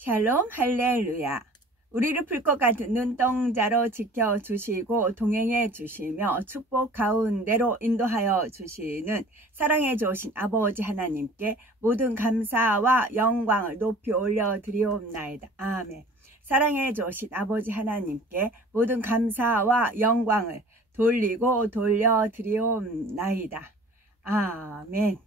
샬롬 할렐루야. 우리를 풀 것 같은 눈동자로 지켜주시고 동행해 주시며 축복 가운데로 인도하여 주시는 사랑해 주신 아버지 하나님께 모든 감사와 영광을 높이 올려드리옵나이다. 아멘. 사랑해 주신 아버지 하나님께 모든 감사와 영광을 돌리고 돌려드리옵나이다. 아멘.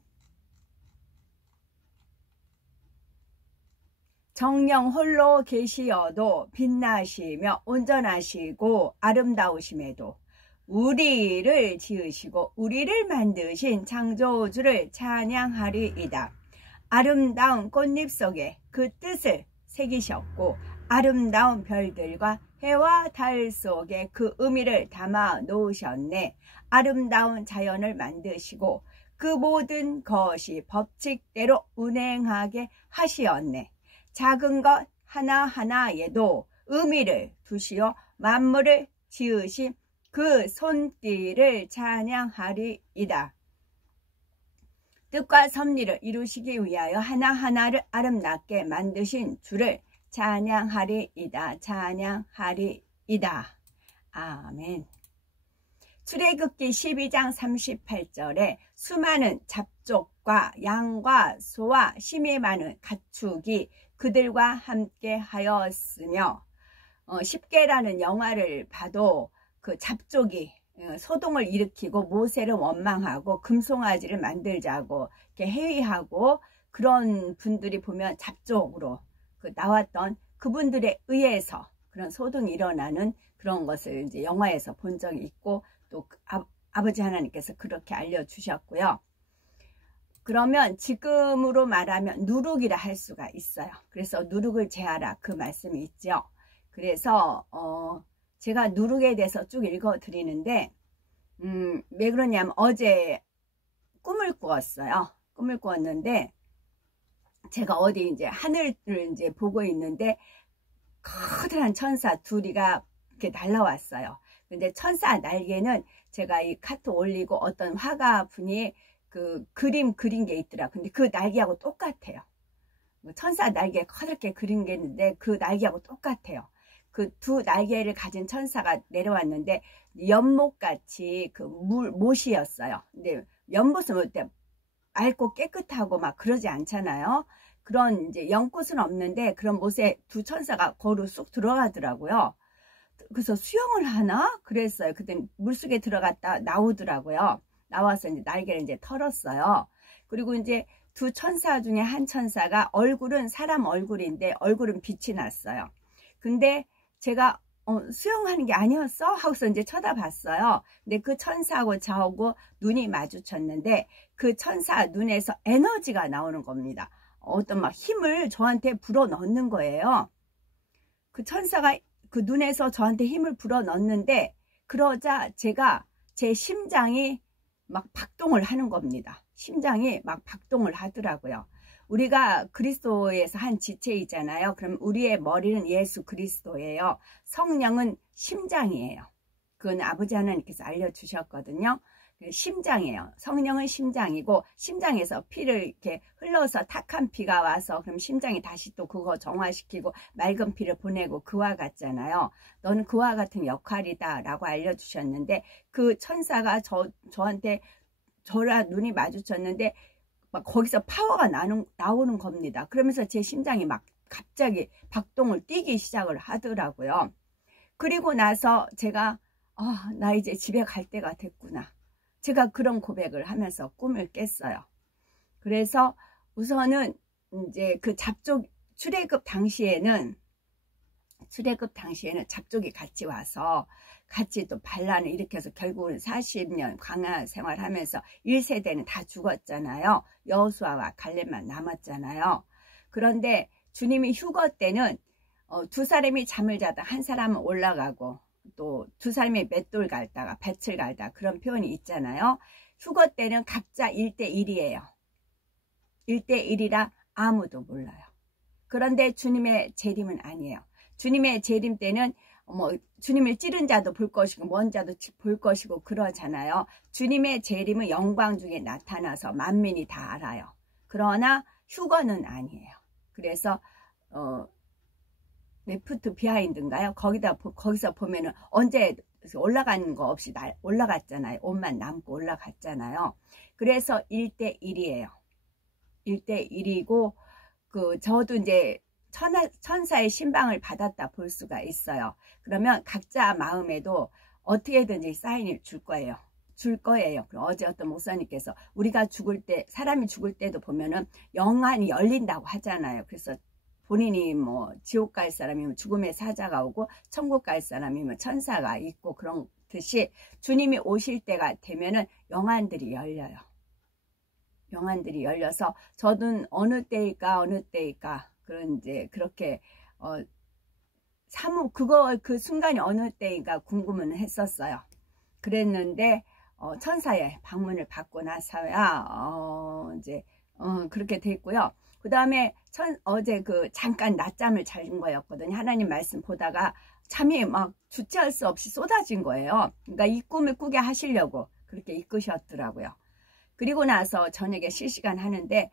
정령 홀로 계시어도 빛나시며 온전하시고 아름다우심에도 우리를 지으시고 우리를 만드신 창조주를 찬양하리이다. 아름다운 꽃잎 속에 그 뜻을 새기셨고 아름다운 별들과 해와 달 속에 그 의미를 담아 놓으셨네. 아름다운 자연을 만드시고 그 모든 것이 법칙대로 운행하게 하시었네. 작은 것 하나하나에도 의미를 두시어 만물을 지으신 그 손길을 찬양하리이다. 뜻과 섭리를 이루시기 위하여 하나하나를 아름답게 만드신 주를 찬양하리이다. 찬양하리이다. 아멘. 출애굽기 12장 38절에 수많은 잡족과 양과 소와 심이 많은 가축이 그들과 함께 하였으며 10개라는 영화를 봐도 그 잡족이 소동을 일으키고 모세를 원망하고 금송아지를 만들자고 이렇게 회의하고 그런 분들이 보면 잡족으로 나왔던 그분들에 의해서 그런 소동이 일어나는 그런 것을 이제 영화에서 본 적이 있고 또 아버지 하나님께서 그렇게 알려주셨고요. 그러면 지금으로 말하면 누룩이라 할 수가 있어요. 그래서 누룩을 제하라 그 말씀이 있죠. 그래서 제가 누룩에 대해서 쭉 읽어 드리는데 왜 그러냐면 어제 꿈을 꾸었어요. 꿈을 꾸었는데 제가 어디 이제 하늘을 이제 보고 있는데 커다란 천사 둘이가 이렇게 날라왔어요. 근데 천사 날개는 제가 이 카톡 올리고 어떤 화가 분이 그 그림 그린 게 있더라. 근데 그 날개하고 똑같아요. 천사 날개 커다랗게 그린 게 있는데 그 날개하고 똑같아요. 그 두 날개를 가진 천사가 내려왔는데 연못같이 그 못이었어요. 근데 연못은 어때? 맑고 깨끗하고 막 그러지 않잖아요. 그런 이제 연꽃은 없는데 그런 못에 두 천사가 거기로 쑥 들어가더라고요. 그래서 수영을 하나? 그랬어요. 그때 물속에 들어갔다 나오더라고요. 나와서 이제 날개를 이제 털었어요. 그리고 이제 두 천사 중에 한 천사가 얼굴은 사람 얼굴인데 얼굴은 빛이 났어요. 근데 제가 수영하는 게 아니었어? 하고서 이제 쳐다봤어요. 근데 그 천사하고 저하고 눈이 마주쳤는데 그 천사 눈에서 에너지가 나오는 겁니다. 어떤 막 힘을 저한테 불어 넣는 거예요. 그 천사가 그 눈에서 저한테 힘을 불어 넣는데 그러자 제가 제 심장이 막 박동을 하는 겁니다. 심장이 막 박동을 하더라고요. 우리가 그리스도에서 한 지체이잖아요. 그럼 우리의 머리는 예수 그리스도예요. 성령은 심장이에요. 그건 아버지 하나님께서 알려주셨거든요. 심장이에요. 성령은 심장이고 심장에서 피를 이렇게 흘러서 탁한 피가 와서 그럼 심장이 다시 또 그거 정화시키고 맑은 피를 보내고 그와 같잖아요. 너는 그와 같은 역할이다 라고 알려주셨는데 그 천사가 저한테 저랑 눈이 마주쳤는데 막 거기서 파워가 나오는 겁니다. 그러면서 제 심장이 막 갑자기 박동을 뛰기 시작을 하더라고요. 그리고 나서 제가 나 이제 집에 갈 때가 됐구나. 제가 그런 고백을 하면서 꿈을 깼어요. 그래서 우선은 이제 그 잡족 출애굽 당시에는 잡족이 같이 와서 같이 또 반란을 일으켜서 결국은 40년 광야 생활하면서 1세대는 다 죽었잖아요. 여호수아와 갈렙만 남았잖아요. 그런데 주님이 휴거 때는 두 사람이 잠을 자다 한 사람은 올라가고 또 두 사람이 맷돌 갈다가 밭을 갈다 그런 표현이 있잖아요. 휴거 때는 각자 1대1이에요. 1대1이라 아무도 몰라요. 그런데 주님의 재림은 아니에요. 주님의 재림 때는 주님을 찌른 자도 볼 것이고 먼 자도 볼 것이고 그러잖아요. 주님의 재림은 영광 중에 나타나서 만민이 다 알아요. 그러나 휴거는 아니에요. 그래서 레프트 비하인드인가요? 거기서 보면은 언제 올라가는 거 없이 올라갔잖아요. 옷만 남고 올라갔잖아요. 그래서 1대1이에요. 1대1이고, 저도 이제 천사의 신방을 받았다 볼 수가 있어요. 그러면 각자 마음에도 어떻게든지 사인을 줄 거예요. 그럼 어제 어떤 목사님께서 우리가 죽을 때, 사람이 죽을 때도 보면은 영안이 열린다고 하잖아요. 그래서 본인이 뭐 지옥 갈 사람이면 죽음의 사자가 오고 천국 갈 사람이면 천사가 있고, 그런 듯이 주님이 오실 때가 되면은 영안들이 열려요. 영안들이 열려서 저는 어느 때일까 그런 이제 그렇게 그 순간이 어느 때인가 궁금은 했었어요. 그랬는데 천사의 방문을 받고 나서야 이제 그렇게 됐고요. 그 다음에 어제 잠깐 낮잠을 잔 거였거든요. 하나님 말씀 보다가 잠이 막 주체할 수 없이 쏟아진 거예요. 그러니까 이 꿈을 꾸게 하시려고 그렇게 이끄셨더라고요. 그리고 나서 저녁에 실시간 하는데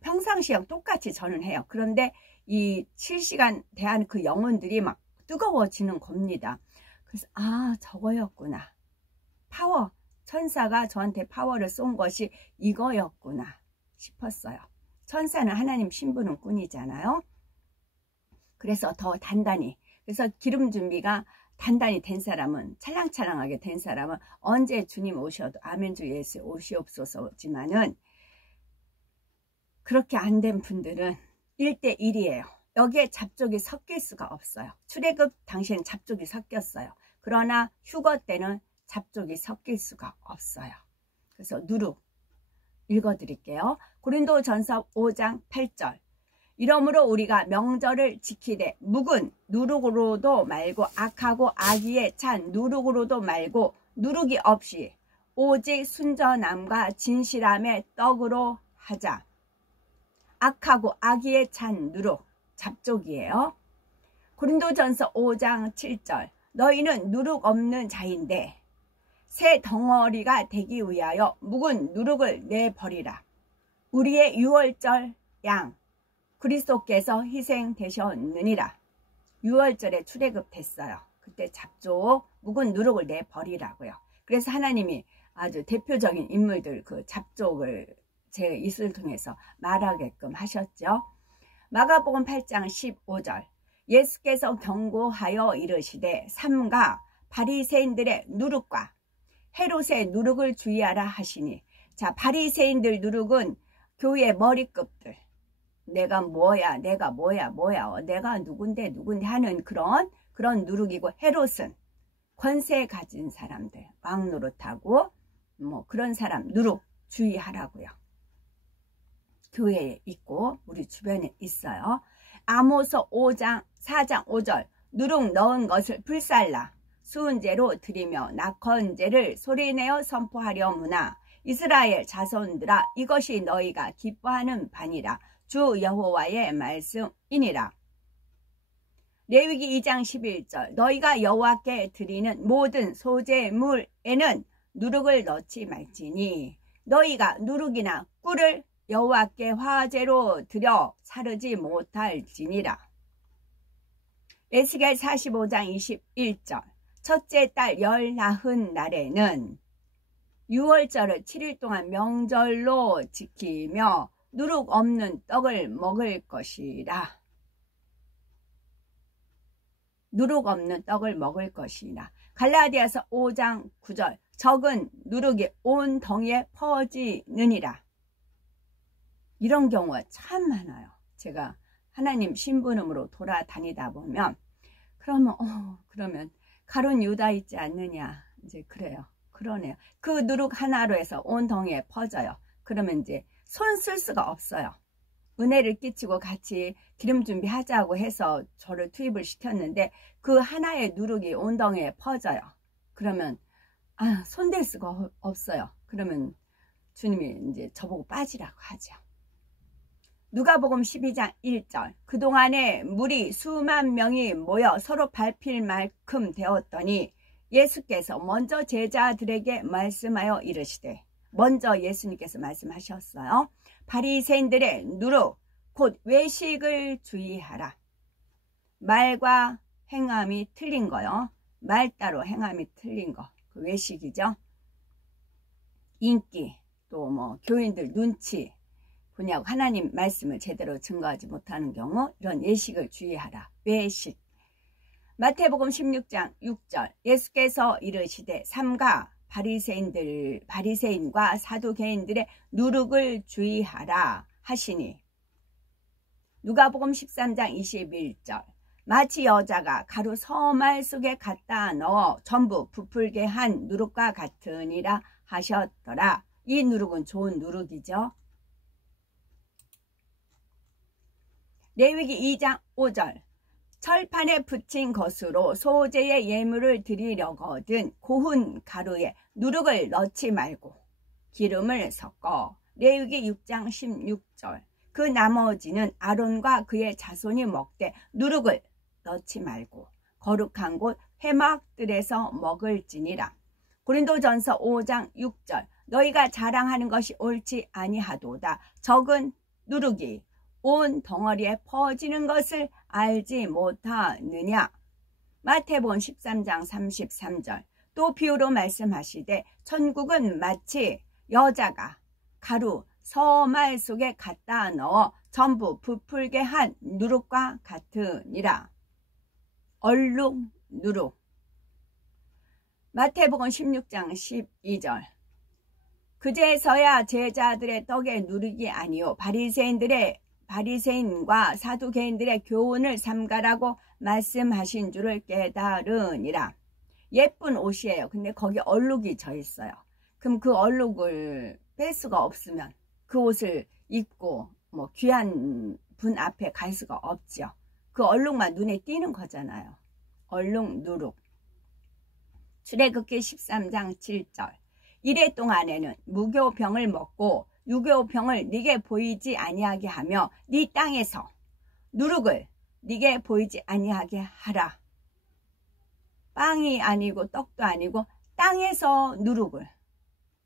평상시랑 똑같이 저는 해요. 그런데 이 실시간 대한 그 영혼들이 막 뜨거워지는 겁니다. 그래서 저거였구나. 파워, 천사가 저한테 파워를 쏜 것이 이거였구나 싶었어요. 천사는 하나님 신부는 꾼이잖아요. 그래서 더 단단히, 그래서 기름 준비가 단단히 된 사람은, 찰랑찰랑하게 된 사람은 언제 주님 오셔도 아멘 주 예수 오시옵소서지만은, 그렇게 안 된 분들은 1대1이에요. 여기에 잡족이 섞일 수가 없어요. 출애굽 당시엔 잡족이 섞였어요. 그러나 휴거 때는 잡족이 섞일 수가 없어요. 그래서 누룩 읽어드릴게요. 고린도전서 5장 8절. 이러므로 우리가 명절을 지키되 묵은 누룩으로도 말고 악하고 악의에 찬 누룩으로도 말고 누룩이 없이 오직 순전함과 진실함의 떡으로 하자. 악하고 악의에 찬 누룩, 잡족이에요. 고린도전서 5장 7절. 너희는 누룩 없는 자인데 새 덩어리가 되기 위하여 묵은 누룩을 내버리라. 우리의 유월절 양 그리스도께서 희생되셨느니라. 유월절에 출애굽 됐어요. 그때 잡족 묵은 누룩을 내버리라고요. 그래서 하나님이 아주 대표적인 인물들 그 잡족을 제 입술을 통해서 말하게끔 하셨죠. 마가복음 8장 15절. 예수께서 경고하여 이르시되 삼가 바리새인들의 누룩과 헤롯의 누룩을 주의하라 하시니, 자, 바리새인들 누룩은 교회 머리급들, 내가 뭐야 내가 누군데 하는 그런 누룩이고, 헤롯은 권세 가진 사람들, 왕 노릇하고 뭐 그런 사람 누룩 주의하라고요. 교회에 있고 우리 주변에 있어요. 아모스 4장 5절. 누룩 넣은 것을 불살라 수은제로 드리며 낙헌제를 소리내어 선포하려무나 이스라엘 자손들아 이것이 너희가 기뻐하는 바니라. 주 여호와의 말씀이니라. 레위기 2장 11절. 너희가 여호와께 드리는 모든 소제물에는 누룩을 넣지 말지니 너희가 누룩이나 꿀을 여호와께 화제로 드려 사르지 못할지니라. 에스겔 45장 21절. 첫째 달 열 나흔 날에는 유월절을 7일 동안 명절로 지키며 누룩 없는 떡을 먹을 것이라. 누룩 없는 떡을 먹을 것이라. 갈라디아서 5장 9절. 적은 누룩이 온 덩이에 퍼지느니라. 이런 경우가 참 많아요. 제가 하나님 신부름으로 돌아다니다 보면 그러면 가룟 유다 있지 않느냐, 이제 그래요. 그러네요. 그 누룩 하나로 해서 온 덩이에 퍼져요. 그러면 이제 손 쓸 수가 없어요. 은혜를 끼치고 같이 기름 준비하자고 해서 저를 투입을 시켰는데 그 하나의 누룩이 온 덩이에 퍼져요. 그러면 손댈 수가 없어요. 그러면 주님이 이제 저보고 빠지라고 하죠. 누가복음 12장 1절. 그동안에 물이 수만 명이 모여 서로 밟힐 만큼 되었더니 예수께서 먼저 제자들에게 말씀하여 이르시되, 먼저 예수님께서 말씀하셨어요. 바리새인들의 누룩 곧 외식을 주의하라. 말과 행함이 틀린 거요. 말 따로 행함이 틀린 거. 그 외식이죠. 인기, 또 뭐 교인들 눈치 보냐고 하나님 말씀을 제대로 증거하지 못하는 경우 이런 예식을 주의하라. 외식. 마태복음 16장 6절 예수께서 이르시되 삼가 바리새인과 사두개인들의 누룩을 주의하라 하시니. 누가복음 13장 21절 마치 여자가 가루 서말 속에 갖다 넣어 전부 부풀게 한 누룩과 같으니라 하셨더라. 이 누룩은 좋은 누룩이죠. 레위기 2장 5절 철판에 붙인 것으로 소제의 예물을 드리려거든 고운 가루에 누룩을 넣지 말고 기름을 섞어. 레위기 6장 16절 그 나머지는 아론과 그의 자손이 먹되 누룩을 넣지 말고 거룩한 곳 회막들에서 먹을지니라. 고린도전서 5장 6절 너희가 자랑하는 것이 옳지 아니하도다. 적은 누룩이 온 덩어리에 퍼지는 것을 알지 못하느냐. 마태복음 13장 33절 또 비유로 말씀하시되 천국은 마치 여자가 가루 서말 속에 갖다 넣어 전부 부풀게 한 누룩과 같으니라. 얼룩 누룩. 마태복음 16장 12절 그제서야 제자들의 떡에 누룩이 아니요 바리새인과 사두개인들의 교훈을 삼가라고 말씀하신 줄을 깨달으니라. 예쁜 옷이에요. 근데 거기 얼룩이 져 있어요. 그럼 그 얼룩을 뺄 수가 없으면 그 옷을 입고 뭐 귀한 분 앞에 갈 수가 없죠. 그 얼룩만 눈에 띄는 거잖아요. 얼룩 누룩. 출애굽기 13장 7절 이래 동안에는 무교병을 먹고 유교병을 네게 보이지 아니하게 하며 네 땅에서 누룩을 네게 보이지 아니하게 하라. 빵이 아니고 떡도 아니고 땅에서 누룩을.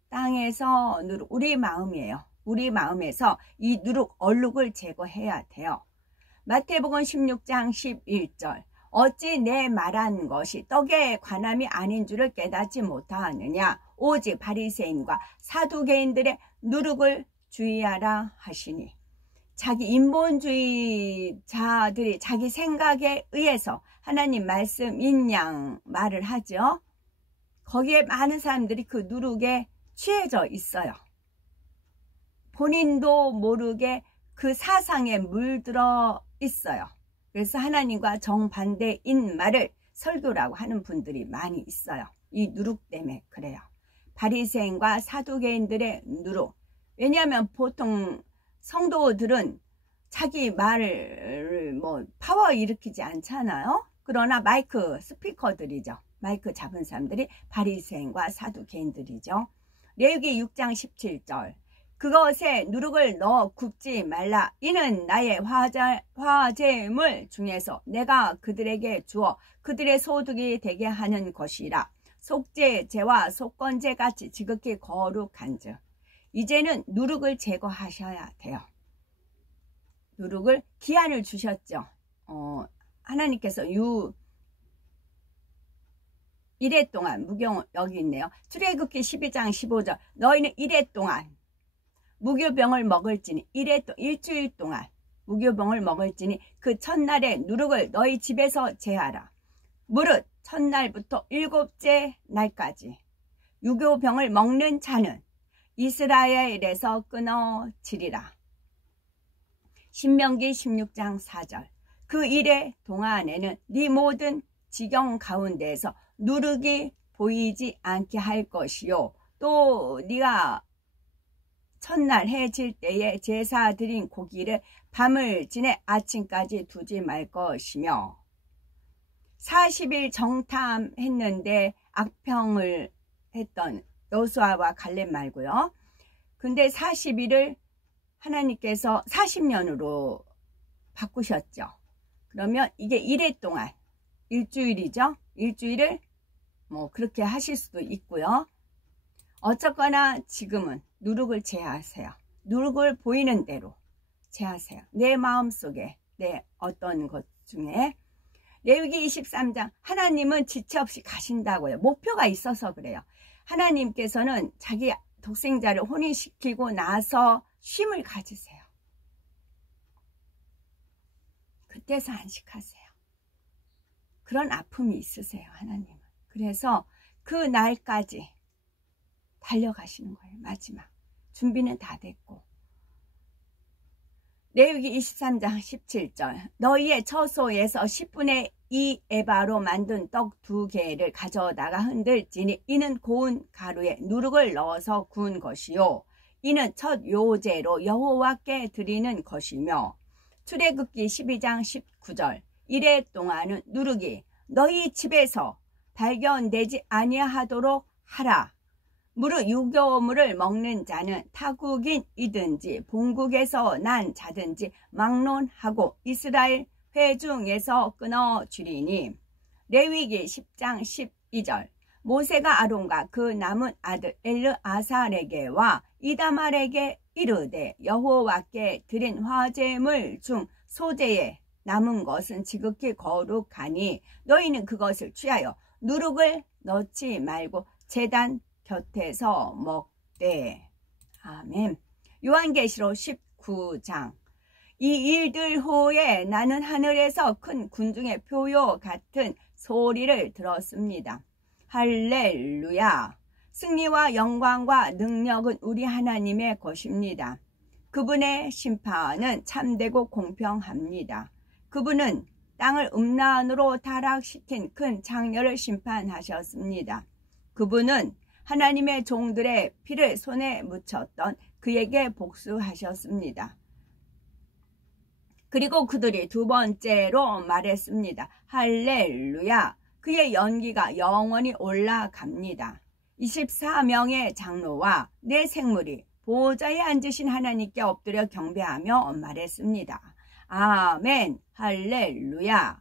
땅에서 누룩. 우리 마음이에요. 우리 마음에서 이 누룩 얼룩을 제거해야 돼요. 마태복음 16장 11절 어찌 내 말한 것이 떡에 관함이 아닌 줄을 깨닫지 못하느냐. 오직 바리새인과 사두개인들의 누룩을 주의하라 하시니. 자기 인본주의자들이 자기 생각에 의해서 하나님 말씀인 양 말을 하죠. 거기에 많은 사람들이 그 누룩에 취해져 있어요. 본인도 모르게 그 사상에 물들어 있어요. 그래서 하나님과 정반대인 말을 설교라고 하는 분들이 많이 있어요. 이 누룩 때문에 그래요. 바리새인과 사두개인들의 누룩. 왜냐하면 보통 성도들은 자기 말을 뭐 파워 일으키지 않잖아요. 그러나 마이크 스피커들이죠. 마이크 잡은 사람들이 바리새인과 사두개인들이죠. 레위기 6장 17절 그것에 누룩을 넣어 굽지 말라. 이는 나의 화제물 중에서 내가 그들에게 주어 그들의 소득이 되게 하는 것이라. 속죄제와 속건제 같이 지극히 거룩한즉. 이제는 누룩을 제거하셔야 돼요. 누룩을 기한을 주셨죠. 하나님께서 이래 동안 무교 여기 있네요. 출애굽기 12장 15절 너희는 이래 동안 무교병을 먹을지니 일주일 동안 무교병을 먹을지니 그 첫날에 누룩을 너희 집에서 제하라. 무릇 첫날부터 일곱째 날까지 유교병을 먹는 자는 이스라엘에서 끊어지리라. 신명기 16장 4절 그 일의 동안에는 네 모든 지경 가운데에서 누룩이 보이지 않게 할 것이요 또 네가 첫날 해 질 때에 제사 드린 고기를 밤을 지내 아침까지 두지 말 것이며 40일 정탐했는데 악평을 했던 여호수아와 갈렙 말고요. 근데 40일을 하나님께서 40년으로 바꾸셨죠. 그러면 이게 1회 동안 일주일이죠. 일주일을 뭐 그렇게 하실 수도 있고요. 어쨌거나 지금은 누룩을 제하세요. 누룩을 보이는 대로 제하세요. 내 마음속에 내 어떤 것 중에 레위기 23장 하나님은 지체 없이 가신다고요. 목표가 있어서 그래요. 하나님께서는 자기 독생자를 혼인시키고 나서 쉼을 가지세요. 그때서 안식하세요. 그런 아픔이 있으세요, 하나님은. 그래서 그 날까지 달려가시는 거예요. 마지막 준비는 다 됐고. 레위기 23장 17절 너희의 처소에서 10분의 2 에바로 만든 떡 2개를 가져다가 흔들지니 이는 고운 가루에 누룩을 넣어서 구운 것이요 이는 첫 요제로 여호와께 드리는 것이며 출애굽기 12장 19절 이래 동안은 누룩이 너희 집에서 발견되지 아니하도록 하라. 무릇 유교물을 먹는 자는 타국인이든지 본국에서 난 자든지 막론하고 이스라엘 회중에서 끊어주리니. 레위기 10장 12절 모세가 아론과 그 남은 아들 엘르아살에게와 이다말에게 이르되 여호와께 드린 화제물 중 소재에 남은 것은 지극히 거룩하니 너희는 그것을 취하여 누룩을 넣지 말고 제단 곁에서 먹되. 아멘. 요한계시록 19장 이 일들 후에 나는 하늘에서 큰 군중의 표요 같은 소리를 들었습니다. 할렐루야. 승리와 영광과 능력은 우리 하나님의 것입니다. 그분의 심판은 참되고 공평합니다. 그분은 땅을 음란으로 타락시킨 큰 창녀를 심판하셨습니다. 그분은 하나님의 종들의 피를 손에 묻혔던 그에게 복수하셨습니다. 그리고 그들이 두 번째로 말했습니다. 할렐루야. 그의 연기가 영원히 올라갑니다. 24명의 장로와 네 생물이 보좌에 앉으신 하나님께 엎드려 경배하며 말했습니다. 아멘, 할렐루야.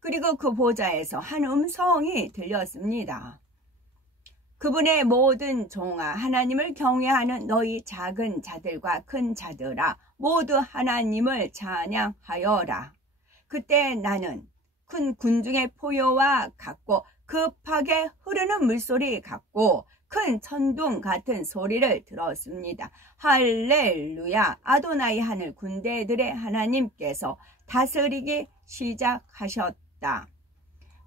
그리고 그 보좌에서 한 음성이 들렸습니다. 그분의 모든 종아 하나님을 경외하는 너희 작은 자들과 큰 자들아 모두 하나님을 찬양하여라. 그때 나는 큰 군중의 포효와 같고 급하게 흐르는 물소리 같고 큰 천둥 같은 소리를 들었습니다. 할렐루야. 아도나이 하늘 군대들의 하나님께서 다스리기 시작하셨다.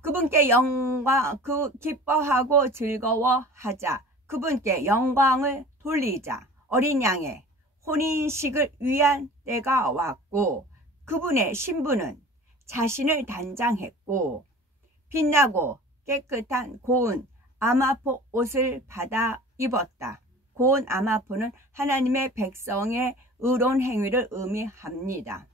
그분께 영광, 기뻐하고 즐거워하자. 그분께 영광을 돌리자. 어린 양의 혼인식을 위한 때가 왔고 그분의 신부는 자신을 단장했고 빛나고 깨끗한 고운 아마포 옷을 받아 입었다. 고운 아마포는 하나님의 백성의 의로운 행위를 의미합니다.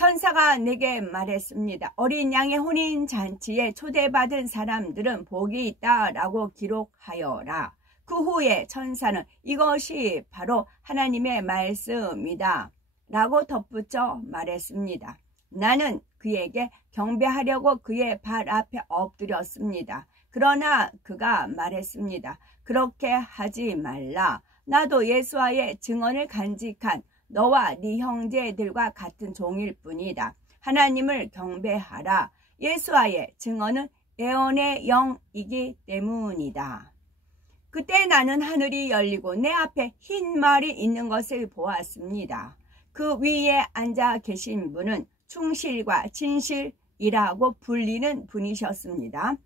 천사가 내게 말했습니다. 어린 양의 혼인 잔치에 초대받은 사람들은 복이 있다라고 기록하여라. 그 후에 천사는 이것이 바로 하나님의 말씀이다 라고 덧붙여 말했습니다. 나는 그에게 경배하려고 그의 발 앞에 엎드렸습니다. 그러나 그가 말했습니다. 그렇게 하지 말라. 나도 예수와의 증언을 간직한 너와 네 형제들과 같은 종일 뿐이다. 하나님을 경배하라. 예수와의 증언은 예언의 영이기 때문이다. 그때 나는 하늘이 열리고 내 앞에 흰 말이 있는 것을 보았습니다. 그 위에 앉아 계신 분은 충실과 진실이라고 불리는 분이셨습니다.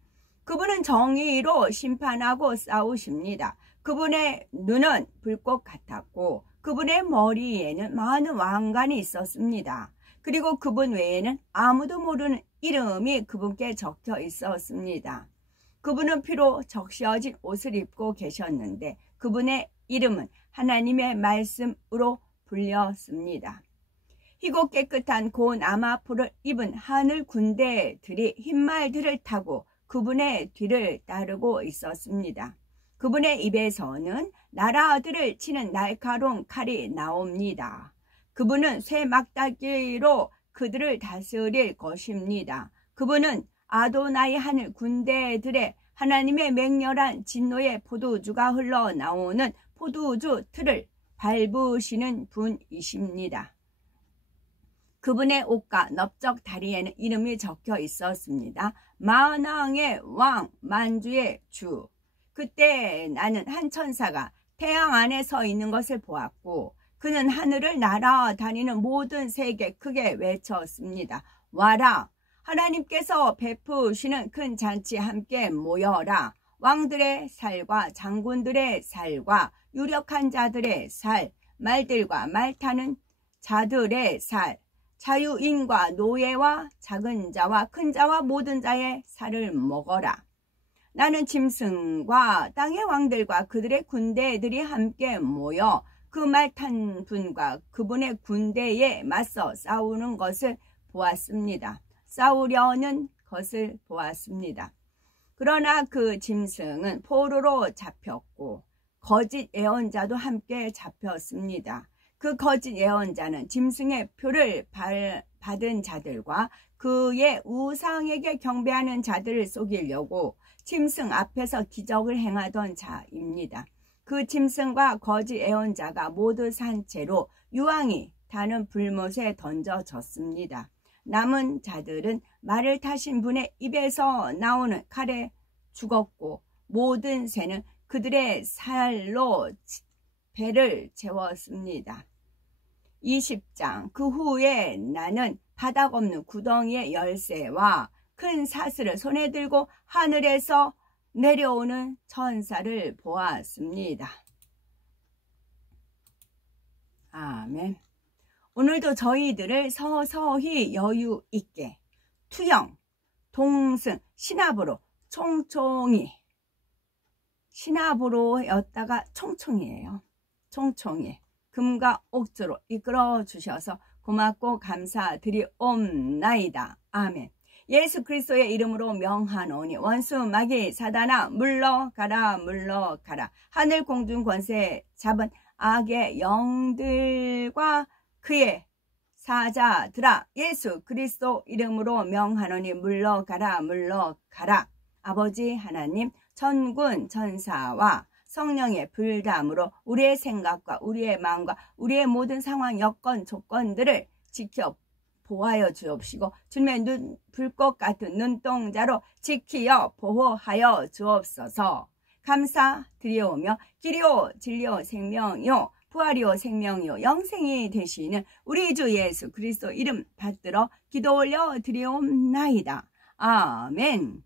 그분은 정의로 심판하고 싸우십니다. 그분의 눈은 불꽃 같았고 그분의 머리에는 많은 왕관이 있었습니다. 그리고 그분 외에는 아무도 모르는 이름이 그분께 적혀 있었습니다. 그분은 피로 적셔진 옷을 입고 계셨는데 그분의 이름은 하나님의 말씀으로 불렸습니다. 희고 깨끗한 고운 아마포를 입은 하늘 군대들이 흰말들을 타고 그분의 뒤를 따르고 있었습니다. 그분의 입에서는 나라들을 치는 날카로운 칼이 나옵니다. 그분은 쇠 막다기로 그들을 다스릴 것입니다. 그분은 아도나이 하늘 군대들의 하나님의 맹렬한 진노의 포도주가 흘러나오는 포도주 틀을 밟으시는 분이십니다. 그분의 옷과 넓적 다리에는 이름이 적혀 있었습니다. 만왕의 왕, 만주의 주. 그때 나는 한 천사가 태양 안에 서 있는 것을 보았고 그는 하늘을 날아다니는 모든 새에게 크게 외쳤습니다. 와라! 하나님께서 베푸시는 큰 잔치에 함께 모여라. 왕들의 살과 장군들의 살과 유력한 자들의 살, 말들과 말 타는 자들의 살, 자유인과 노예와 작은 자와 큰 자와 모든 자의 살을 먹어라. 나는 짐승과 땅의 왕들과 그들의 군대들이 함께 모여 그 말 탄 분과 그분의 군대에 맞서 싸우는 것을 보았습니다. 싸우려는 것을 보았습니다. 그러나 그 짐승은 포로로 잡혔고 거짓 예언자도 함께 잡혔습니다. 그 거짓 예언자는 짐승의 표를 받은 자들과 그의 우상에게 경배하는 자들을 속이려고 짐승 앞에서 기적을 행하던 자입니다. 그 짐승과 거짓 예언자가 모두 산 채로 유황이 타는 불못에 던져졌습니다. 남은 자들은 말을 타신 분의 입에서 나오는 칼에 죽었고 모든 새는 그들의 살로 배를 채웠습니다. 20장. 그 후에 나는 바닥 없는 구덩이의 열쇠와 큰 사슬을 손에 들고 하늘에서 내려오는 천사를 보았습니다. 아멘. 오늘도 저희들을 서서히 여유 있게 투영, 동승, 신압으로 총총히, 신압으로였다가 총총이에요. 총총히 금과 옥조로 이끌어 주셔서 고맙고 감사드리옵나이다. 아멘. 예수 그리스도의 이름으로 명하노니 원수 마귀 사단아 물러가라 물러가라. 하늘 공중 권세 잡은 악의 영들과 그의 사자들아 예수 그리스도 이름으로 명하노니 물러가라 물러가라. 아버지 하나님 천군 천사와 성령의 불담으로 우리의 생각과 우리의 마음과 우리의 모든 상황 여건 조건들을 지켜 보하여 주옵시고 주님의 불꽃 같은 눈동자로 지키어 보호하여 주옵소서. 감사드리오며 길이요 진리요 생명이요 부활이요 생명이요 영생이 되시는 우리 주 예수 그리스도 이름 받들어 기도 올려 드리옵나이다. 아멘.